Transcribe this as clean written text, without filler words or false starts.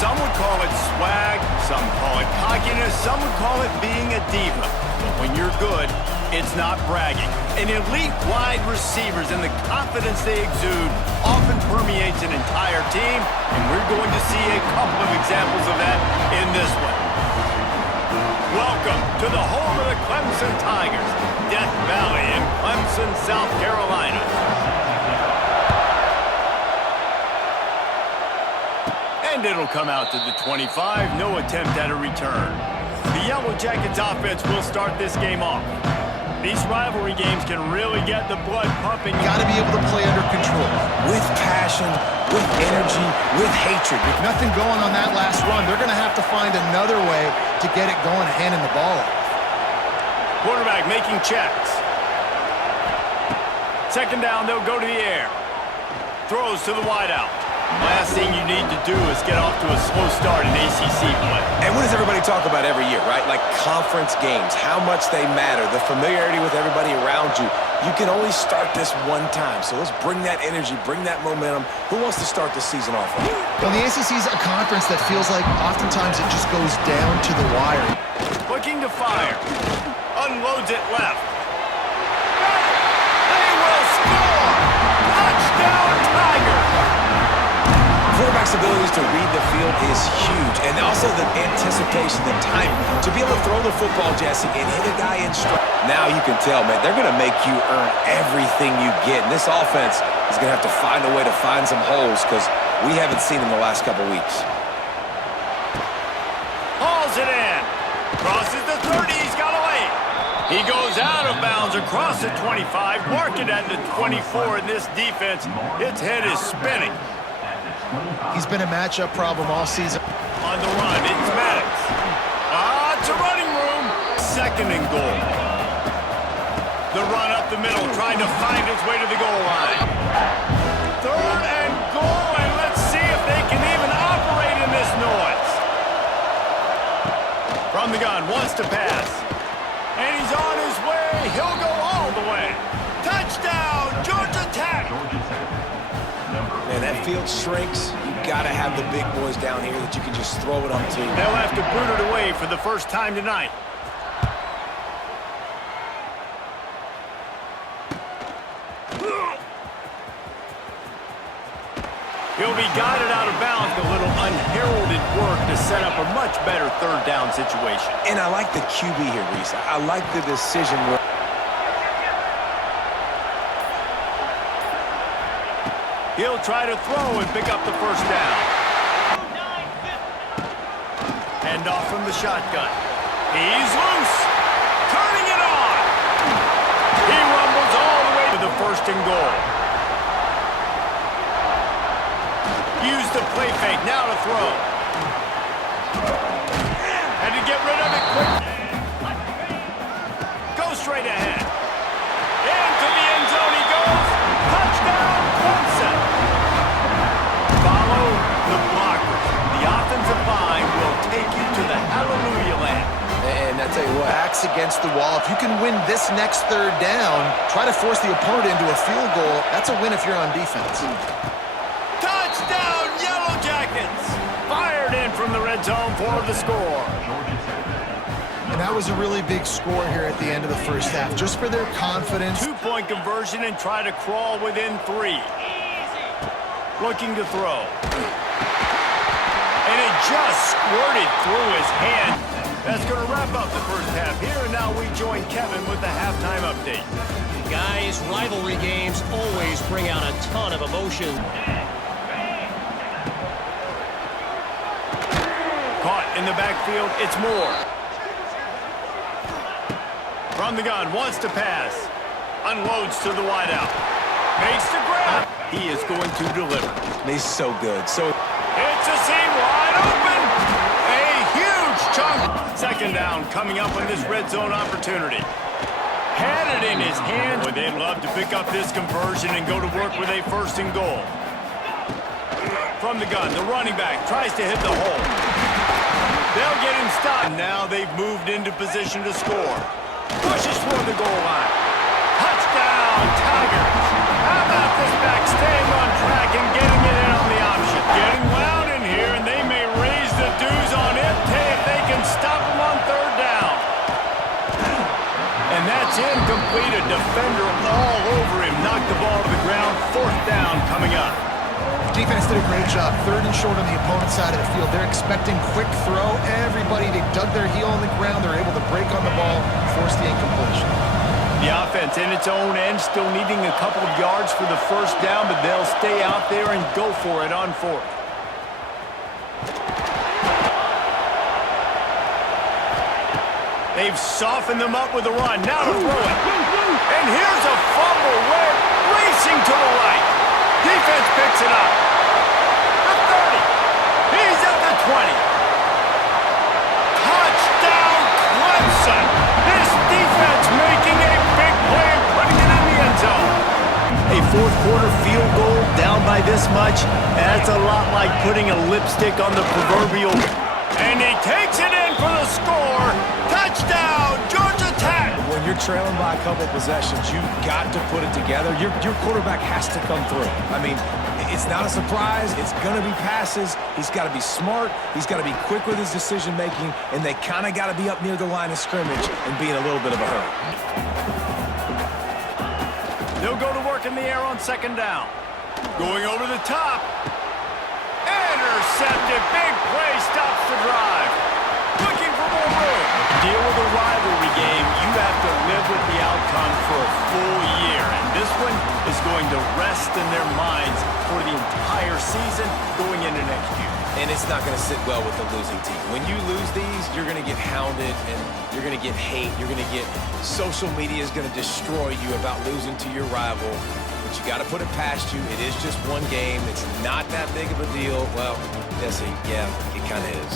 Some would call it swag, some call it cockiness, some would call it being a diva. But when you're good, it's not bragging. And elite wide receivers and the confidence they exude often permeates an entire team, and we're going to see a couple of examples of that in this one. Welcome to the home of the Clemson Tigers, Death Valley in Clemson, South Carolina. And it'll come out to the 25, no attempt at a return. The Yellow Jackets offense will start this game off. These rivalry games can really get the blood pumping. Got to be able to play under control. With passion, with energy, with hatred. With nothing going on that last run, they're going to have to find another way to get it going, handing the ball off. Quarterback making checks. Second down, they'll go to the air. Throws to the wideout. Last thing you need to do is get off to a slow start in ACC play. And what does everybody talk about every year, right? Like conference games, how much they matter, the familiarity with everybody around you. You can only start this one time, so let's bring that energy, bring that momentum. Who wants to start the season off? Well, the ACC is a conference that feels like oftentimes it just goes down to the wire. Looking to fire. Unloads it left. They will score! Touchdown, Tigers! Quarterback's abilities to read the field is huge, and also the anticipation, the timing. To be able to throw the football, Jesse, and hit a guy in stride. Now you can tell, man, they're going to make you earn everything you get. And this offense is going to have to find a way to find some holes because we haven't seen in the last couple weeks. Hauls it in. Crosses the 30. He's got away. He goes out of bounds across the 25. Mark it at the 24 in this defense. Its head is spinning. He's been a matchup problem all season. On the run, it's Maddox. It's a running room. Second and goal. The run up the middle, trying to find his way to the goal line. Third and goal, and let's see if they can even operate in this noise. From the gun, wants to pass. And he's on his way. He'll go all the way. Touchdown, Georgia Tech. Man, that field shrinks. You've got to have the big boys down here that you can just throw it up to. They'll have to boot it away for the first time tonight. He'll be guided out of bounds. A little unheralded work to set up a much better third down situation. And I like the QB here, Reese. I like the decision. He'll try to throw and pick up the first down. Hand off from the shotgun. He's loose. Turning it on. He rumbles all the way to the first and goal. Use the play fake. Now to throw. And to get rid of it quick. Go straight ahead. Into the end zone he goes. Touchdown, Clemson. Follow the blockers. The offensive line will take you to the hallelujah land. And I tell you what, backs against the wall. If you can win this next third down, try to force the opponent into a field goal. That's a win if you're on defense. Touchdown, Yellow Jackets. Fired in from the red zone for the score. And that was a really big score here at the end of the first half, just for their confidence. 2-point conversion and try to crawl within 3. Looking to throw. And it just squirted through his hand. That's going to wrap up the first half here, and now we join Kevin with the halftime update. Guys, rivalry games always bring out a ton of emotion. Caught in the backfield, it's Moore. From the gun, wants to pass. Unloads to the wideout. Makes the grab. He is going to deliver. He's so good. It's a seam wide open. A huge chunk. Second down coming up on this red zone opportunity. Had it in his hands. Boy, they'd love to pick up this conversion and go to work with a first and goal. From the gun, the running back tries to hit the hole. They'll get him stopped. Now they've moved into position to score. Pushes for the goal line. Touchdown, Tigers. How about this back staying on track and getting it in on the option? Getting loud in here, and they may raise defender all over him. Knocked the ball to the ground. 4th down coming up. Defense did a great job. 3rd and short on the opponent's side of the field. They're expecting quick throw. Everybody, they dug their heel on the ground. They're able to break on the ball, force the incompletion. The offense in its own end, still needing a couple of yards for the 1st down, but they'll stay out there and go for it on 4th. They've softened them up with a run. Now to throw it. And here's a fumble. Webb racing to the right. Defense picks it up. The 30. He's at the 20. Touchdown, Clemson. This defense making a big play and putting it in the end zone. A 4th quarter field goal down by this much. That's a lot like putting a lipstick on the proverbial. And he takes it in for the score. Touchdown, Georgia Tech. When you're trailing by a couple possessions, you've got to put it together. Your quarterback has to come through. I mean, it's not a surprise. It's going to be passes. He's got to be smart. He's got to be quick with his decision-making, and they kind of got to be up near the line of scrimmage and be in a little bit of a hurry. They'll go to work in the air on 2nd down. Going over the top. Intercepted. Big play. Stops the drive. Looking for more room. Deal with a rivalry game. You have to live with the outcome for a full year. And this one is going to rest in their minds for the entire season going into next year. And it's not going to sit well with the losing team. When you lose these, you're going to get hounded and you're going to get hate. You're going to get social media is going to destroy you about losing to your rival. But you got to put it past you. It is just one game. It's not that big of a deal. Well, Jesse, yeah, it kind of is.